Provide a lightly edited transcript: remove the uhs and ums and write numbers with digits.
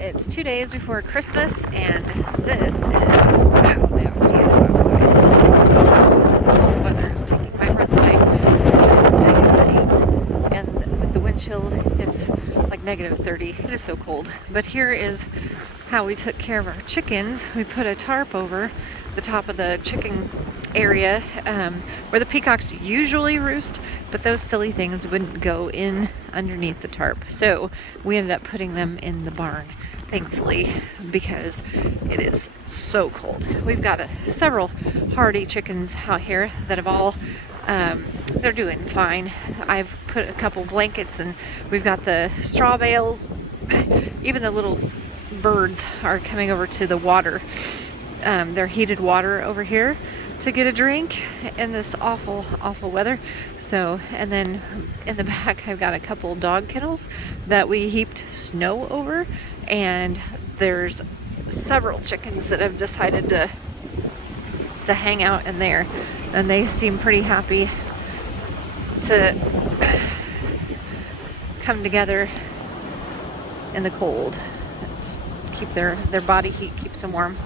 It's 2 days before Christmas, and this is how nasty it is outside. The weather is taking my breath away. It's -8, and with the wind chill, it's like -30. It is so cold. But here is how we took care of our chickens. We put a tarp over the top of the chicken area where the peacocks usually roost, but those silly things wouldn't go in underneath the tarp, so we ended up putting them in the barn, thankfully, because it is so cold. We've got several hardy chickens out here that have all they're doing fine. I've put a couple blankets, and we've got the straw bales. Even the little birds are coming over to the water, their heated water over here, to get a drink in this awful weather. So, and then in the back I've got a couple dog kennels that we heaped snow over, and there's several chickens that have decided to hang out in there, and they seem pretty happy to come together in the cold. Keep their body heat keeps them warm.